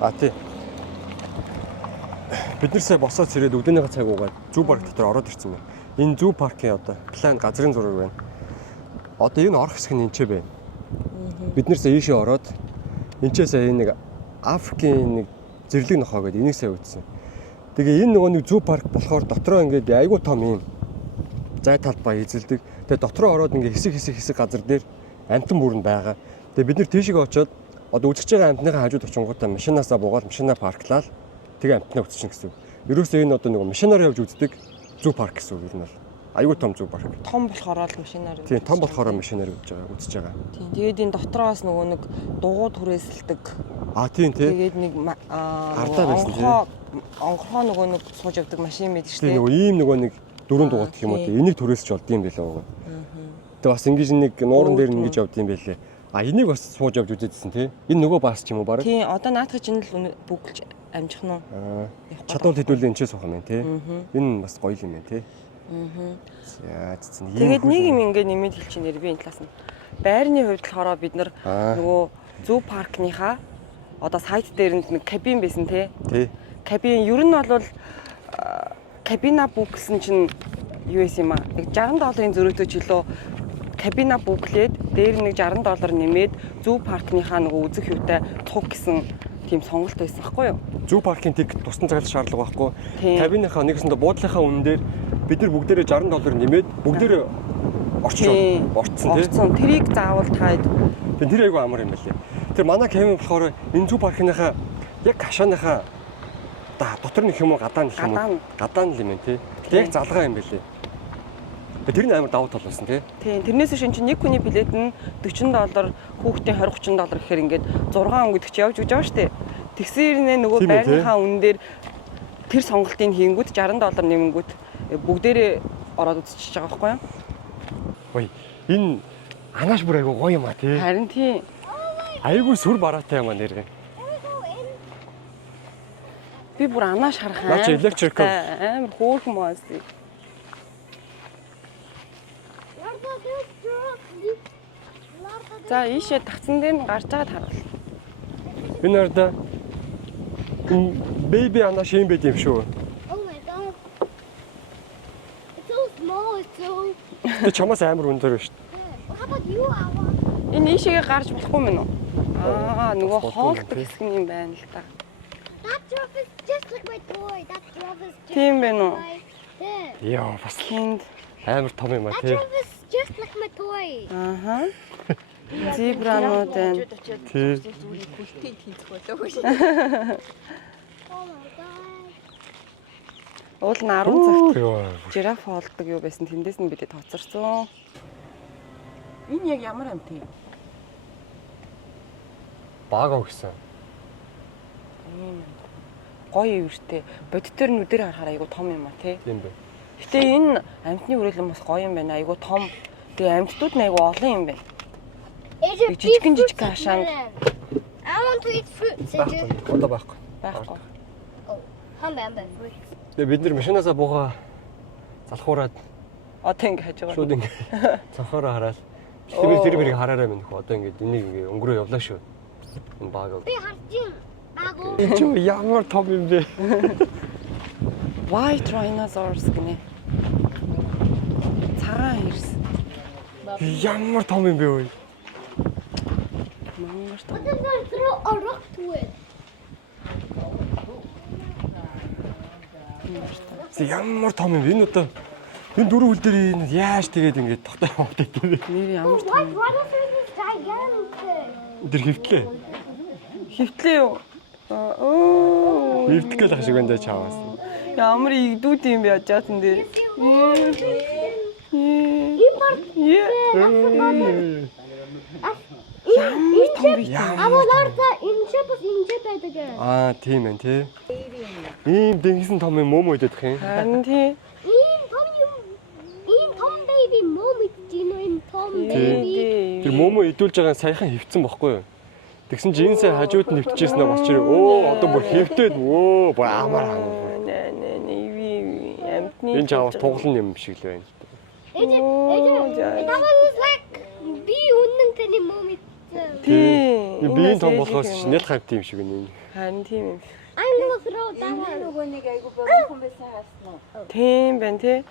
А тий. Бид нар сая босоод сэрээд өдөөнийхөө цаг уугаад зүү парк дотор ороод ирсэн байна. Энэ зүү паркийн одоо план газрын зураг байна. Одоо энэ орох хэсэг нь энэ ч байна. Бид нар сая ийшээ ороод энэ сая нэг Африкийн нэг зэрлэг нохоо гэдэг энийг сая үзсэн. Тэгээ энэ нөгөө нэг зүү парк болохоор дотроо ингээд айгүй том юм зай талбай эзэлдэг. Тэгээ дотроо ороод ингээд хэсэг газар дээр амтан бүрэн байгаа. Тэгээ бид нар тийшээ очиод одоо үзэж байгаа амтныхаа хажууд очингуудаа машинаасаа буугаад машинаа парклаад тэгээ амтнаа үзчихнэ гэсэн үг. Ерөөсөө энэ одоо нөгөө машинаар явж үздэг зүү парк гэсэн үг юм бол. Айгүй том зүү парк. Том болохоор л машинаар. Тийм, том болохоор машинаар үзэж байгаа. Тийм. Тэгээд энэ дотроос нөгөө нэг дугуй түрээсэлдэг. Тийм тий. Тэгээд нэг ардаа байсан тий. Онгорхоо нөгөө нэг сууж явдаг машин байдаг шүү дээ. Нөгөө ийм нөгөө нэг дөрөв дугуйт гэх юм уу. Энийг түрээсч болдсон юм байлаа гоо. Тэгээ бас ингэж нэг нууран дээр ингэж явд юм байлээ. Энийг бас сууж явж үзээдсэн тий. Энэ нөгөө баас ч юм уу бараг. Тийм, одоо наадах чинь л бүгэлж амжих нь. Чадвал хэдүүлээ энэ ч суух юм байна тий. Энэ бас гоё юм байна тий. Тэгээд нэг юм ингэ нэмээд хэлчихнээр би энэ талаас нь. Байрны хувьд болохоор бид нар нөгөө зүү паркныхаа одоо сайт дээр нэг кабин байсан тий. Кабин ер нь бол кабина бук гэсэн чинь юу юм аа? Нэг $60 зөрөгтэй чөлөө кабина буклээд дээр нэг $60 нэмээд зүү паркныхаа нөгөө үзэх юутай цуг гэсэн тийм сонголт байсан байхгүй юу? Зүү паркийн тик тусдан цаглах шаардлага байхгүй. Кабиныхаа нэгэсэндээ буудлынхаа үнэн дээр бид нар бүгдээрээ $60 нэмээд бүгдээрээ орцсон тийм. Орцсон. Тэрийг заавал таад. Тэр айгүй амар юм байлээ. Тэр манай кабин болохоор энэ зүү паркныхаа яг хашааныхаа дотор нэг юм уу гадаа нэг юм уу? Гадаа л юм тий. Яг залгаа юм байлээ. Тэр нь амар давуу тал болсон тий. Тийм. Тэрнээс шин чинь нэг хүний билет нь $40, хүүхдийн $20-30 гэхээр ингээд 6 өнгөдөг чи явж өгч байгаа шүү дээ. Тэгсэрнээ нөгөө байрныхаа үнэн дээр тэр сонголтыг хийнгүүт $60 нэмэнгүүт бүгдээрээ ороод үзчихэж байгаа байхгүй юу? Ой, энэ анааш бүр айгүй гоё юм а тий. Харин тий. Айгүй сүр бараатай юм а нэр. Би бүр анааш харах амар хөөрхөн маас. За ийшээ тавцсан дээр нь гарч байгаад харуул. Энэ орда бэби анааш юм байд юм шүү. Тэ чамаас амар өндөр шүү дээ. Энэ ийшээгээ гарч болохгүй мэн үү? Нөгөө хоолтой хэсэг юм байна л та. Тийм байна уу? Яа, бас амар том юм а тий. Зебранууд байна. Тий. Уул нь 10 цагт жираф хоолдог юу байсан тэндээс нь бид тооцорсон. Энэ яг ямар амт юм? Баагаа гэсэн. Гоё юуртэй. Бодтоор нүдээр харахаар айгу том юм а тий. Тийм бай. Гэтэ энэ амтны үрэлэн бас гоё юм байна. Айгу том. Тэгээ амттууд нь айгу олон юм байна. Жижиг хашаанд. I want to eat fruit. Одоо байхгүй. Байхгүй. Тэгээ бид нар машинаасаа буугаа залхуураад одоо ингэ хажуугаар. Шууд ингэ цонхороо хараад. Тэгээд тэр мэрийг хараарай минь нөхөө. Одоо ингэ энийг ингэ өнгөрөө явлаа шүү. Энэ баагаа. Би харж баагаа. Чөө ямар том юм бэ? White rhinoceros гинэ. Цагаан хэрс. Ямар том юм бэ вэ? Монгол том. throw a rock to it. Ямар том юм бэ? Энэ одоо энэ дөрөв хөл дээр энэ яаж тэгээд ингэ тогтоо яваад байт юм бэ? Нэр ямар том. White rhinoceros is gigantic. Тэр хөвтлээ. Хөвтлээ юу? Хөвтгэл ах шиг байна даа чаваас. Ямар игдүүд юм бэ ажаасан дээр. Ямар том бий. Авуулаарда энэ бас энэ байдаг. Тийм ээ тий. Ийм дэнгисэн том юм мөм өдөдөх юм. Харин тий. Ийм том baby mom ийм том baby. Тэр мөмө идүүлж байгаа саяхан хөвцөн бохгүй юу? Тэгсэн чи энэ сая хажууд нь хөвтчихсэн нь босч ирээ. Одоо бүр хөвтөөд бүр амар. Энэ чаваас туглан юм шиг л байна. That was like би үнэн таны mom. Тий. Биеийн том болохоос net хайп юм шиг байна. Харин тийм юм. I'm gonna throw that one. Нөгөө нэг айгу богинохон байсан хаасан уу? Тийм байна тий.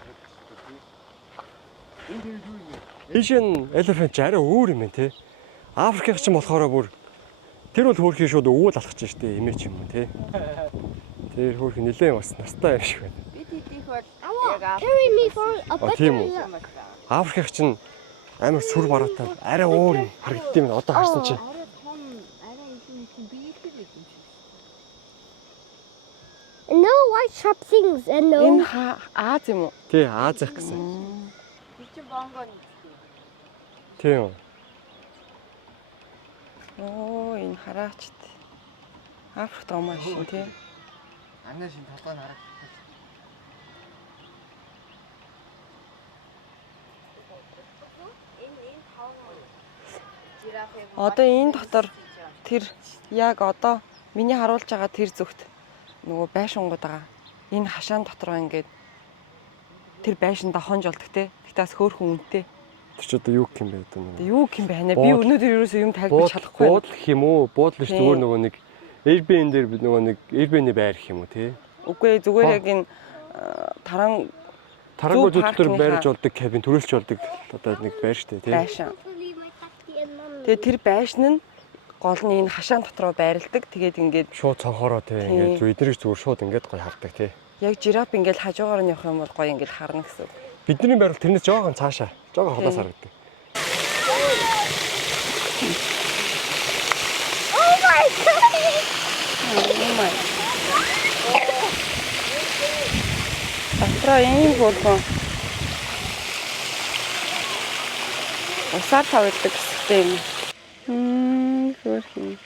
Asian elephant арай өөр юм байна те. Африкч юм болохоор бүр тэр бол хөөрхий шууд өвөл алхаж штэ эмээч юм те. Тэр хөөрхий нилээн бас настай юм шиг байна. Бид идэх бол Carry me for a тийм үү? better. Африкч нь амар сүр бараатай арай өөр юм харагдсан юм. Одоо харсан чи. арай том арай их юм биетэй байх юм шиг. No white sharp things and no. Энэ Аз юм уу? Тий, Азих гэсэн. Би чи бонгоо нэг. Тийм. Оо энэ хараачт. Африк том машин тий. Анаа шин толгой нь харагдаж. Одоо энэ дотор тэр яг одоо миний харуулж байгаа тэр зүгт нөгөө байшингууд байгаа. Энэ хашаан дотроо ингээд тэр байшинда хонж болдог те. Тэгтээс хөөхөн үнэтэй. Тэр ч одоо юу гэх юм бэ одоо нэг. Юу гэх юм бэ ханаа? Би өнөөдөр ерөөсөө юм тайлбарч чадахгүй байна. Буудлах юм уу? Буудлах зүгээр нөгөө нэг Airbnb дээр нөгөө нэг Airbnb байр гэх юм уу те. Үгүй зүгээр яг энэ таран Тарангуй Zoo дотор park-ийнхаа байрж болдог кабин төрүүлж болдог одоо нэг байр штэ те. байшин. Hopefully my daddy and mom. Тэгээ тэр байшин нь гол нь энэ хашаан дотроо байрладаг. Тэгээд ингээд Шууд цонхороо те ингээд зүү эднэрийг зүгээр шууд ингээд гоё хардаг те. яг жираф ингээд хажуугаар нь явах юм бол гоё ингээд харна гэсэн. Бидний байр бол тэрнээс жоохон цаашаа, жоохон холоос харагддаг. Oh my god! Умай. Дотроо ийм болгон. Усаар тавьдаг систем. Хөрхи.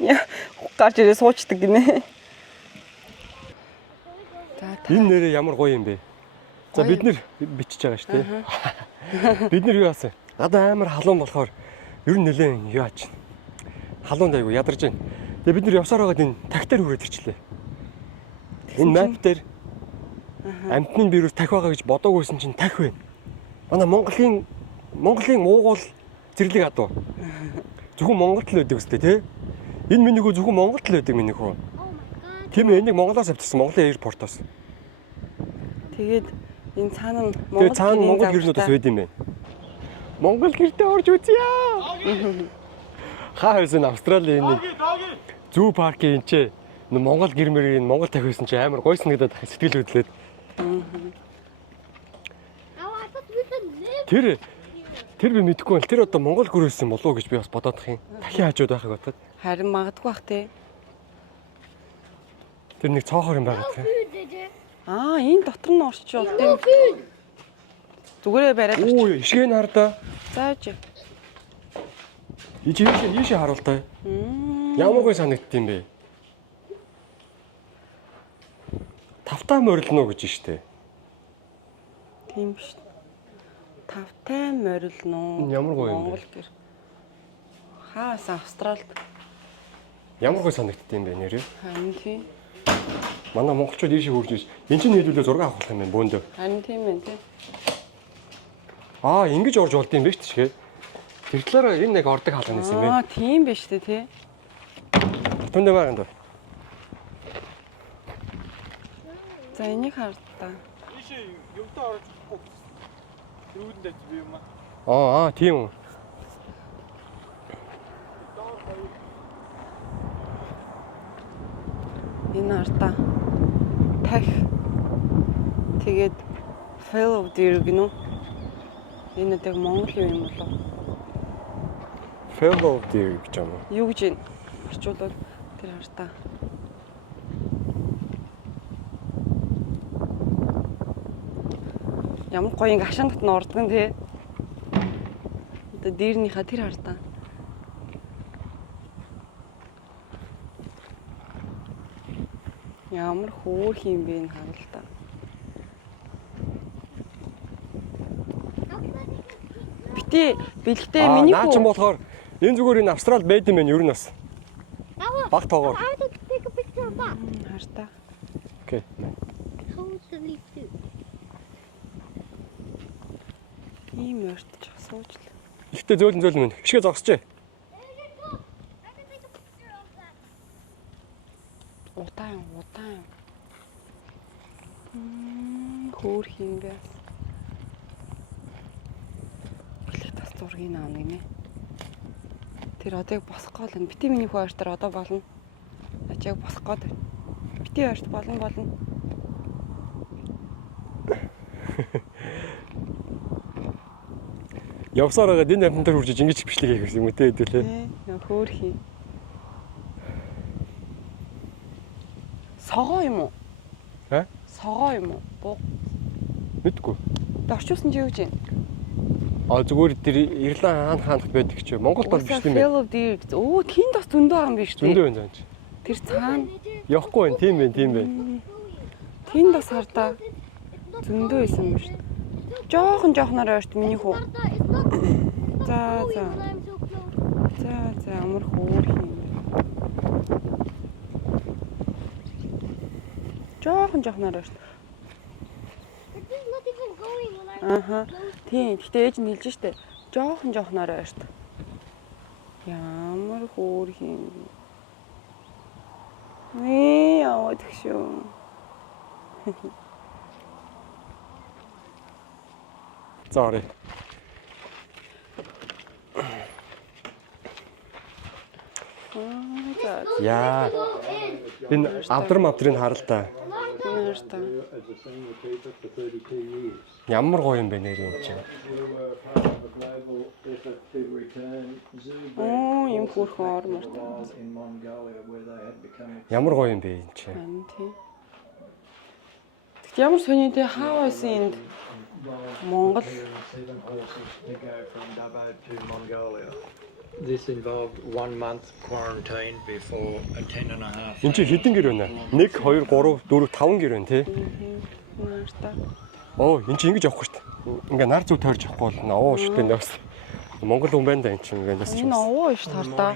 Яа, гарч ирээ суучдаг гинэ. Энэ нэрээ ямар гоё юм бэ? За бид нэр бичиж байгаа шүү дээ. Бид нэр юу яасан? Надад амар халуун болохоор ер нь нэлээд юу аач. Халуунд айгу ядарч байна. Тэгээ бид нэр явсаар байгаад энэ тагтаар хүрээд ирчлээ. Энэ мап дээр амтны вирус тах байгаа гэж бодоагүйсэн чинь тах байна. Манай Монголын уугуул зэрлэг адуу. Зөвхөн Монголд л байдаг үстэй тий. Энэ миний хүү зөвхөн Монголд л байдаг миний хүү. Oh my god. Тийм ээ, энийг Монголоос авчирсан, Монголын аэропортоос. Тэгээд энэ цаана нь Тэгээ цаана Монгол гэрнүүд бас байд юм байна. Монгол гэртээ орж үзье. Хаа байсан Австралийн нэг зүү паркийн энэ ч Монгол гэрмэр энэ Монгол тавьсан чи амар гойсон гэдэг сэтгэл хөдлөөд. Oh, I thought we could live. Тэр би мэдэхгүй байна. Тэр одоо Монгол гэрээсэн болов уу гэж би бас бодоодох юм. Дахин хажууд байхыг бодоход. харин магадгүй бах те. Тэр нэг цоохор юм байгаа гэх юм. Food, did you? Энэ дотор нь орч бол No food. зүгээрээ бариад орч. Өө, ишгээ нь хардаа. Зааж. Ийшээ харуул та. Ямар гой санагдд юм бэ? Тавтаа морилно гэж штэ. Тийм биш. Тавтай морилно. Ямар гоё юм бэ? Монгол гэр. Хаас Австралид Ямар гой санагдд юм бэ нэрээ? харин тийм. Манай монголчууд ийшээ хурж иш. Энд чинь нийлүүлээ зураг авах юм байна бөөндөө. Харин тийм байна тий. Ингэж орж болд юм биш тийшээ. Тэр талаараа энэ нэг ордог хаалганаас юм бэ? Тийм биш үү тий. Түндэ байгаа юм даа. За энийг хардаа. Ийшээ юмтай орж ирэхгүй. Тэрүүдэнд би юм аа. Тийм үү. Энэ артаа. Тах. Тэгээд fellow deer гинөө. Энэ нэг Монгол юм болов. Fellow deer гэж юм уу? Юу гэж юм? Орчуулбал тэр артаа. Ямар гоё ингээ хашаан дотн ордог нь тий. Одоо дээрнийхаа тэр артаа. Ямар хөөх юм бэ энэ харалтаа. Бити бэлгтээ миний Наа ч юм болохоор энэ зүгээр энэ Австрал байд юм байна ер нь бас. Баг тоогоор. I want to take a picture of that. хартаа. Окей. Totally food. Ийм өртж сууж л. Ихтэй зөөлөн минь. Хишгээ зогсож. Удаан. Хөөр хин бэ. Эхлээд бас зургийг аавна гинэ. Тэр одыг босох гол нь бити миний хүү аштар одоо болно. Ачааг босох гээд. Бити ашт болно. Явсаар байгаа энэ амтан дээр хүрчиж ингэж бичлэг хийх юм үү те хэдүүлээ. Хөөр хин. Согоо юм уу? Согоо юм уу? Буу. Мэдгүй. Орчуулсан чи юу гэж юм? Зүгээр тэр Ирланд хаанх байдаг ч Монголд бол биш тийм ээ. Оо тийм бас зөндөө байгаа юм биш үү? Зөндөө байна гэж. Тэр цаана Явахгүй байна, тийм байна. тийм бас хардаа зөндөө байсан юм шүү. Жоохноор ойрт миний хүү. За. Амар хөөр хин. Жоохноор ойрт. It's not even going when I Аха. Тийм. Гэтэ ээж нь хэлж штэ. Жоохноор ойрт. Ямар хөөр хин. Яа, тэгшүү. Sorry. Яа. Энэ авдрын харал та. Ямар гоё юм бэ нэр юм чи. Оо, юм хөөрхөн ормор. Ямар гоё юм бэ энэ чи. Тэгт ямар сони тэ хаа байсан энд Монгол This involved 1 month quarantine before a 10.5. Энд чи хэдэн гэр байна? 1 2 3 4 5 гэр байна тий. Оо, энэ чи ингэж явахгүй шүү дээ. Ингээ нар зүг тойрч явахгүй бол наваа шүү дээ нөөс. Монгол хүн байна да энэ чи ингээ нас чи. энэ овоо ш тартаа.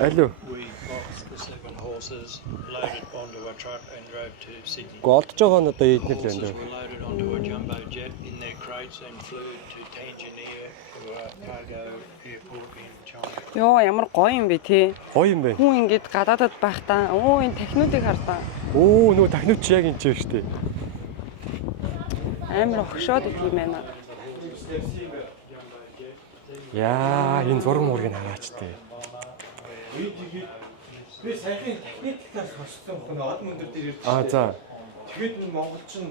Алуу. We boxed the 7 horses, loaded onto a truck and drove to Sydney. Голдож байгаа нь одоо эднэр л байна Horses were loaded onto a jumbo jet in their crates and flew to Tangier, cargo airport in China. Йоо, ямар гоё юм бэ тий. Гоё юм байна. Хүн ингэж гадаадад байхдаа оо энэ технуудыг хардаа. Оо, нөгөө технуч чи яг энэ ч шүү дээ. Амар огшоод идэх юм байна. Яа, энэ зураг мургийг хараач тээ. Би саяхан техник талаас сонссон хүн од мөндөр дээр ирж За. тэгэхэд нь монголчин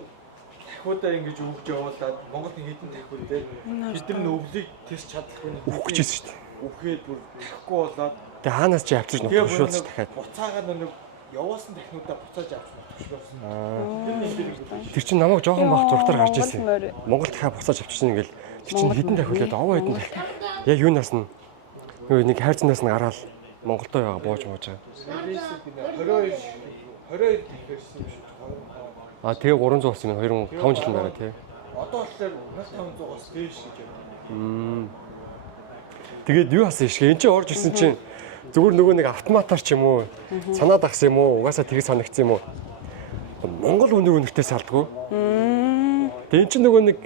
тахиудаа ингэж өгж явуулаад Монголд хэдэн тахиуд дээр бид нар өвлийг тэрс чадахгүй нэг Үхэж ирсэн шүү дээ. үхээд бүр тахгүй болоод Тэгээ хаанаас ч явчих нь шууд дахиад. буцаагаад нэг явуулсан технуудаа буцааж авч төвшгөөсөн. Тэр чинь намайг жоохон бах зургатаар гарч ирсэн. Монгол дахиад буцааж авчихсан ингээл. Тэр чинь хэдэн тахиулаад овоо хэдэн тахиулаад. Яг юунаас нь нэг хайрцанаас нь гараад Монголдоо яага бууж байгаа. 22 технэрсэн юм шиг. Тэгээ 300 болсон юм 5 жил дараа тий. Одоо болохоор 1500-аас дээш гэж байна. Тэгээд юу хасан шгэ энэ чинь орж ирсэн чинь зүгээр нөгөө нэг автоматар ч юм уу санаад агсан юм уу угаасаа тгий санагдсан юм уу Монгол үнэртэй салдгүй. Тэгээд энэ чинь нөгөө нэг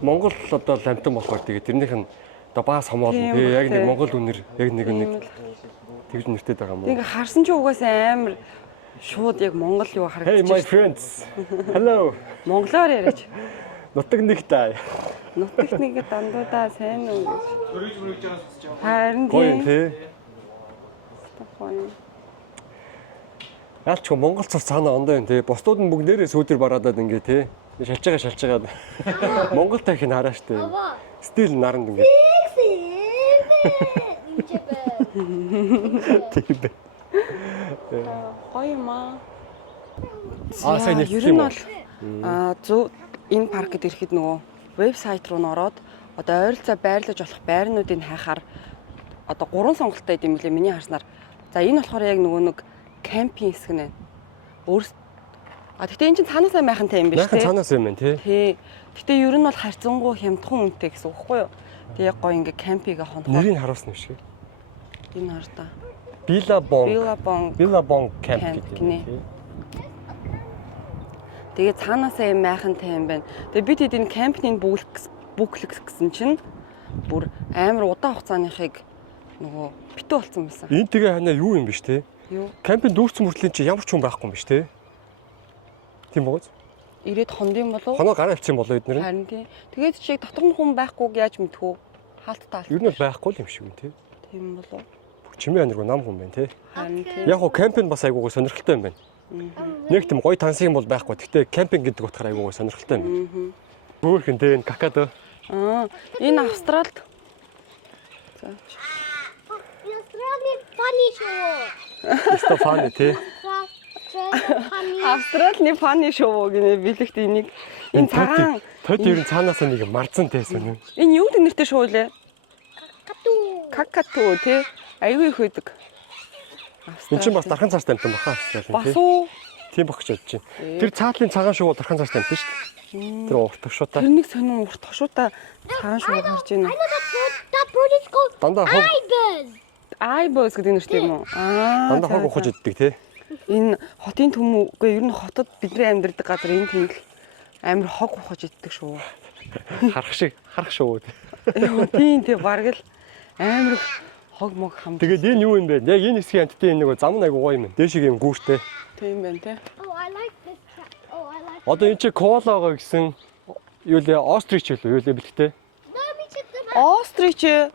Монгол одоо ламтан болохоор тэгээд тэрнийх нь одоо баа самоолно тий яг нэг Монгол үнэр яг нэг тэгж нэртэй байгаа юм уу. Ингээ харсан чи угаасаа амар шууд яг Монгол юу Hey харагдчих. my friends. Hello. Монголоор яриач. Нутаг нэг таа. Нутагт нэг дандуудаа сайн уу гэж. Өргөж байгаа сонсож байгаа. Харин Гоё юм тий. Гоё. Яалч хөө Монгол цус цаана ондоо юм тий. Бусдууд нь бүгдээрээ сүүдэр бараадаад ингээ тий. Шалж байгаа. Монгол тахыг хараа штэ. Стил наранд ингээ. Тийм бэ. Гоё юм аа. Сайн нэг ер нь бол зөв энэ паркд ирэхэд нөгөө вебсайт руу н ороод одоо ойролцоо байрлаж болох байрнуудыг хайхаар одоо 3 сонголттой юм лээ миний харснаар. За энэ болохоор яг нөгөө нэг кемпинг хэсэг нэ. Гэхдээ эн чинь цаанаасаа майхантай юм биш тий. Цаанаас юм байна тий. Тий. Гэхдээ ер нь бол харьцангуй хямдхан үнэтэй гэсэн үг байхгүй юу? Тэг яг гоё ингээ кемпигээ хонхоо. Нэрийг харуулсан юм шиг. Энэ хартаа. Billabong camp гэдэг юм. Тэгээ цаанаасаа юм майхантай юм байна. Тэгээ бид хэд энэ кемпинг бүглэх гэсэн чинь бүр амар удаан хугацааныхыг нөгөө битүү болсон байсан. Энэ тэгээ ханаа юу юм биш те? Юу? Кампинг дүүрсэн мөртлийн чи ямар ч хүн байхгүй юм биш те? Тийм бооз. Ирээд хондын болов? Хоноо гараа авчих юм болоо эднэр нь. Харин тийм. Тэгээд чиг дотор нь хүн байхгүйг яаж мэдэх вэ? Хаалттай. Ер нь бол байхгүй юм шиг юм те. Тийм болов. Чимээ аниргүй нам хүн байна те. Харин тийм. Яг хоо кампинг бас айгуугаа сонирхолтой юм байна. Нэг тийм гоё тансаг юм бол байхгүй. Гэхдээ кампинг гэдэг утгаар айгуугаа сонирхолтой юм байна. Хөөхөн те энэ какадо. Энэ Австралид. За. Australian funny show. Стефани те. Australian funny. Австралины фаны шоу гинэ бэлэгт энийг энэ цагаан Тод ер нь цаанаас нэг марзан тесэн юм. энэ юу нэртэй шоу лээ? Katu. Какату тий. Аюу их хөдөг. Энд чинь бас дархан цаартай амтан баха австрал Бас те. уу? Тийм бохч бодож байна. Тэр цаатлын цагаан шувуу дархан цаартай амтан шүү дээ. Тэр урт төвшөөтэй. Тэрнийг сонин урт тошуута цагаан шоу гарч I байна. know that bird is called Дандаа хог ibis. Айбос гэдэг нэртэй юм уу? дандаа хог ухаж иддэг те. Энэ хотын төмөөгөө ер нь хотод бидний амьдардаг газар энэ тийм л амар хог ухаж иддэг шүү. Харах шувуу. Тийм тий бараг л амар их хог мог хам. Тэгээд энэ юу юм бэ? Яг энэ хэсгийн амттын нэг зам нь айгуу гоё юм. Дээшиг юм гүүртэй. Тийм байна тий. Oh, I like this cat. Oh, I like. Одоо энэ чи коалагаа гэсэн юу лээ острич юу лээ бэлгтэй. No, me check them out. Острич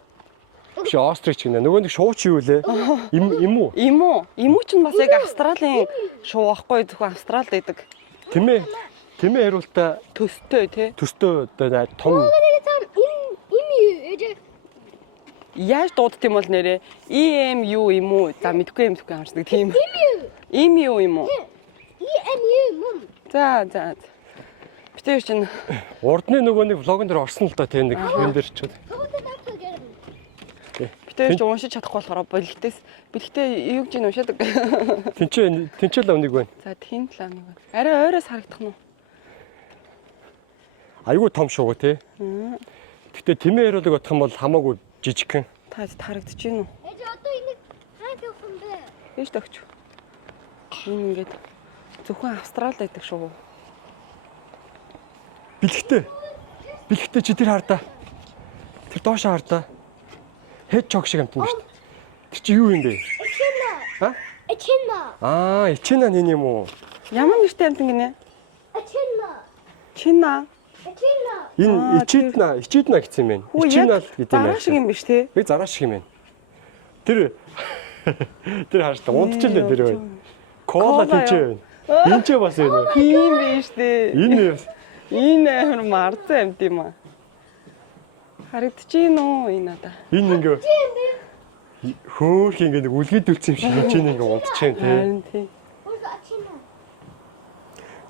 Биш острич гэнэ. Нөгөө нэг шууч юу лээ? Им үү? Имүү ч бас яг Австралийн шоу ахгүй зөвхөн Австралид байдаг. Тэмээ хариултаа Төстэй тий. төстөө одоо том It's an emu. Яаж дуудт юм бол нэрээ EMU юм уу? За мэдгүй хамждаг тийм. Emu. EMU юм уу? EMU, mum. За. Битээ чинь урдны нөгөө нэг влогон дээр орсон л доо тийм нэг юм дээр ч. How did I forget him? битээ чинь уншиж чадахгүй болохоор бэлэгтээ юу гэж уншаадаг. Тэнцэл авныг байна. За тийм л амиг байна. Арай ойроос харагдах нь. Айгуу том шууга те. Гэтэ тэмээ хариулыг бодох юм бол хамаагүй жижигхэн. Та харагдаж байна уу? Ээж одоо энийг хайх юм бэ? Биш дагч. Энэ ингээд зөвхөн Австралид байдаг шүү. Бэлэгтээ чи тэр хардаа. Тэр доошоо хардаа. Хэд чог шиг амт юм шүү дээ. Тэр чи юу юм бэ? Echina. А? Echina. Ичина нэг юм уу? Ямар нэртэй амт гинэ? Echina. Чина. Echina. Энэ ичидна гэсэн юм байна. Ичина л гэдэг юм байна. Зараа шиг юм биш те? Яг зараа шиг юм байна. Тэр хааштай унтчихлээ тэр байна. Кола тийч. Энд ч бас байна. Тийм биш те. Энэ Энэ марцсан амт юм аа. Харагдаж байна уу энэ надаа? энэ ингээ хөөх ингээ нэг үлгэдүүлсэн юм шиг энэ чинь ингээ унтчихээн тий. Харин тийм. Where's the echina?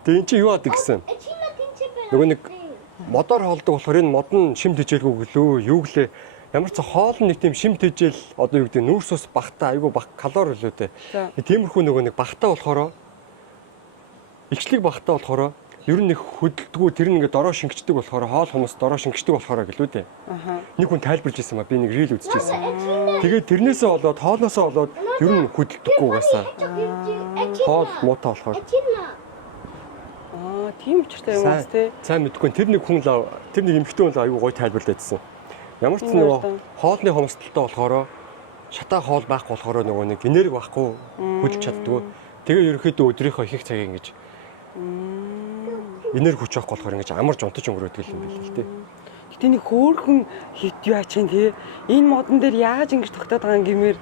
Тэгээ энэ чи юу адаг гэсэн? Echina тэнцээ. Нөгөө нэг модоор хоолдог болохоор энэ мод нь шим тэжээлгүй гэлөө юу гэлээ ямар ч хоол нэг тийм шим тэжээл одоо юу гэдэг нүүрс ус багтаа айгүй баг калори лөө дээ. Тиймэрхүү нөгөө нэг багтаа болохоор илчлэг багтаа болохоор ер нь нэг хөдөлдгүү тэр нэг дороо шингэждэг болохоор хоол хүмүүс дороо шингэждэг болохоор гэлөө дээ. Нэг хүн тайлбарлаж ирсэн ба би нэг рил үзчихсэн. Тэгээд тэрнээсээ болоод хоолноосоо болоод ер нь хөдөлдөггүй угаасаа. Хоол муутай болохоор. Echina. Тийм учиртай юм уус те. Сайн мэдгүй тэр нэг хүн л тэр нэг эмэгтэй хүн л аюу гой тайлбарлаадсэн. Ямар ч нэг хоолны хомсдолтой болохоор шатаа хоол байхгүй болохоор нөгөө нэг энерги байхгүй хөдөлж чаддгүй. Тэгээ ерөөхдөө өдрийнхөө их цагийг ингэж энерги хүч авахгүй болохоор ингэж амарч унтаж өнгөрөөдөг юм байл л дээ. Гэтэ нэг хөөхөн хит юу ачаа тий. Энэ модон дээр яаж ингэж тогтоод байгаа юм гэмээр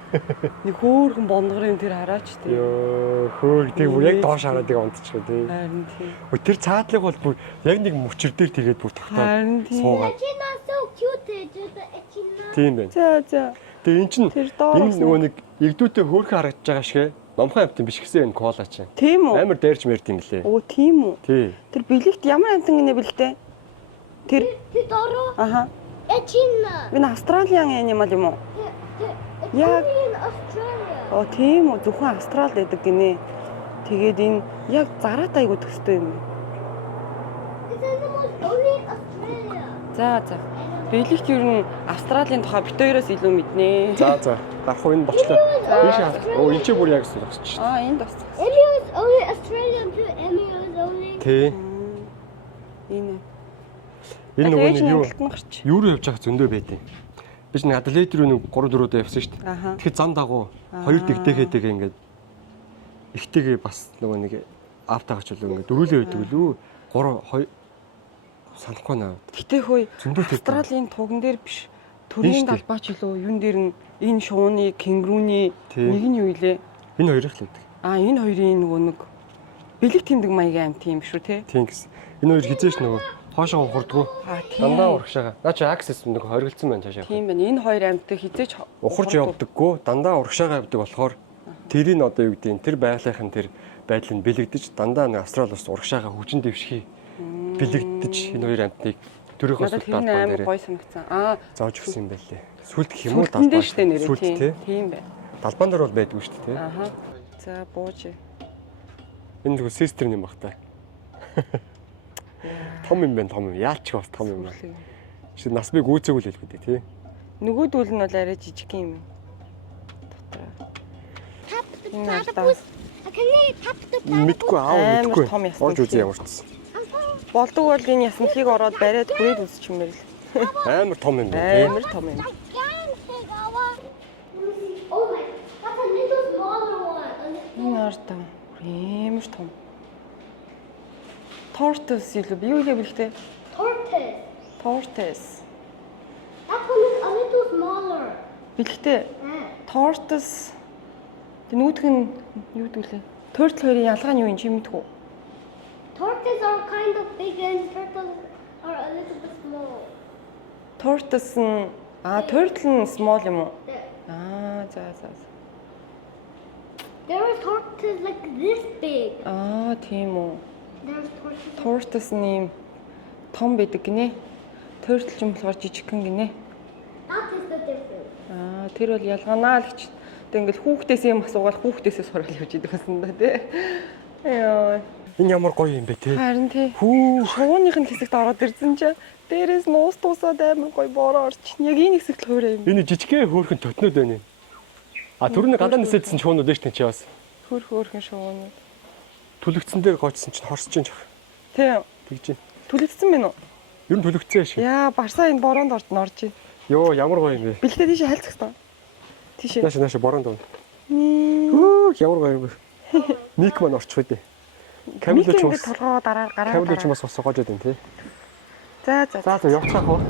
нэг хөөхөн бонгорын тэр хараач тий. Ёо хөөх тийм бүр яг доош хараад яг унтчихгүй тий. Харин тий. Тэр цаадлыг бол бүр яг нэг мөчр дээр тэгээд бүр тогтоод суугаад. Echina so cute. Echina. Тийм байна. За. Тэгээ эн чинь Тэр доор энэ нөгөө нэг игдүүтэй хөөхөн харагдаж байгаа шиг номхон амт юм биш гэсэн энэ кола чинь. Тийм үү? Амар дайрч мэрд юм лээ. Оо тийм үү? Тий. Тэр бэлэгт ямар амтан гинэ бэлтээ? Тэр Дороо. аха. Echina. Энэ Австралийн анимал юм уу? Яг In Australia. оо тийм үү? Зөвхөн Австралид байдаг гинэ. Тэгээд энэ яг зараатай айгу төстэй юм. This animal is only in Australia. За. Бэлэгт ер нь Австралийн тухай бит хоёроос илүү мэднэ. За. Гарах уу энэ болчлоо. Биш аа. Оо энэ ч бүр яг сонсчих. Энд бас. Emu is only Australian too. Emu is only. Тий. Энэ. Энэ нөгөө нэг юу гарч. юу руу явж байгаа зөндөө байдیں۔ Би ч нэг Аделаид руу нэг 3-4 удаа явсан шүү дээ. Аха. Тэгэхээр зам дагуу хоёр дэгтэйхээтэйгээ ингээд ихтэйгээ бас нөгөө нэг автаагач болоо ингээд дөрүүлээ байдаг лүү. 3 2 санахгүй наа. Гэтэ хөөе Зөндөө тэр. Австралийн туган дээр биш. Төрийн Тийм шүү дээ. далбаач лөө юун дээр нь энэ шууны, кенгуруны Тийм. нэг нь юу илээ? Энэ хоёр их л байдаг. Энэ хоёрын нөгөө нэг бэлэг тэмдэг маягийн амт юм шүү те. Тийм гэсэн. Энэ хоёр хизээш нөгөө хоошоо ухардгуу. Тийм. Дандаа урагшаага. Наа чи access нэг хоригдсан байна цаашаа. Тийм байна. Энэ хоёр амтыг хизээч Ухарч явдаггүй, дандаа урагшаага явдаг болохоор тэрийг одоо юу гэдэг нь тэр байгалийнхын тэр байдлыг бэлэгдэж дандаа нэг Австрали улс урагшаага хөгжин дэвшхий бэлэгдэж энэ хоёр амтныг төрийнхөөс надад үлдээд тэр байна амар нэрээ. гой санагцсан. Зааж өгсөн юм байлээ. Сүлд гэх юм уу Сүлдэндээ штэ нэрээ Сүлд тий. Тийм байна. Далбаан дээр бол байдгүй шүү дээ тий. Аха. За бууж. Энэ зөвхөн систер юм баг та. Том юм байна, том юм. Яалч бас том юм байна. Чи нас би гүйцээгүүл хэлбэ дээ тий. Нөгөөдүүл нь бол арай жижиг юм. Tap the Энэ бол platypus. Can you tap the platypus? Мэдгүй аав Амар мэдгүй. том ясна Орж үзье тийм. ямар ч. Болдог бол энэ ясантлыг ороод бариад хүрээд үзчихмээр л. Амар том юм байна тий. Амар том юм. Gigantic, Awa. Oh my, that's a little smaller one. Энэ ардаа амар том. Tortoise илүү би юу хэлээ бэлхтэй? Tortoise. Tortoise. That one is a little smaller. Бэлхтэй. Tortoise. Тэг нүүдх нь юу гэдүүлээ? Turtle хоёрын ялгаа нь юу юм чи мэдгүй. Tortoises are kind of big and turtles are a little bit small. Tortoise нь turtle нь small юм уу? There, За. there are tortoises like this big. Тийм үү. There's tortoises. Tortoise нь юм том байдаг гинэ. Turtle ч юм болохоор жижигхэн гинэ. That is the difference. Тэр бол ялгаанаа л гэж. Тэг ингээл хүүхдээс юм асуугаад хүүхдээсээ сурал явж идэг гэсэн да тий. Яа. Энэ ямар гоё юм бэ тий. Харин тий. Хүү. Шууных нь хэсэгт ороод ирсэн чинь дээрээс нуус туусаад амар гоё бороо орчин. Яг энэ хэсэгт л хуурай юм. Энэ жижигхэн хөөрхөн тотнод байна. Түрүүний гадаа нисэдсэн шуунууд дээ ч чинь бас. Хөөрхөн шуунууд. Түлэгцэн дээр гоочсон чинь хорсож чинь жах. Тий. Тэгж чинь. Түлэгдсэн байна уу? Ер нь түлэгцсэн шүү. Яа, барсаа энэ бороонд орж байна. Йоо, ямар гоё юм бэ. Бэлтээ тийш хайлцах таа. Тийш. Нааш боронд байна. Хөө, ямар гоё юм бэ. Ник маань орчих үү. Камилч Камилч бас толгоо гараа Камилч бас согоож байдаг тий. За. За явцгаах уу.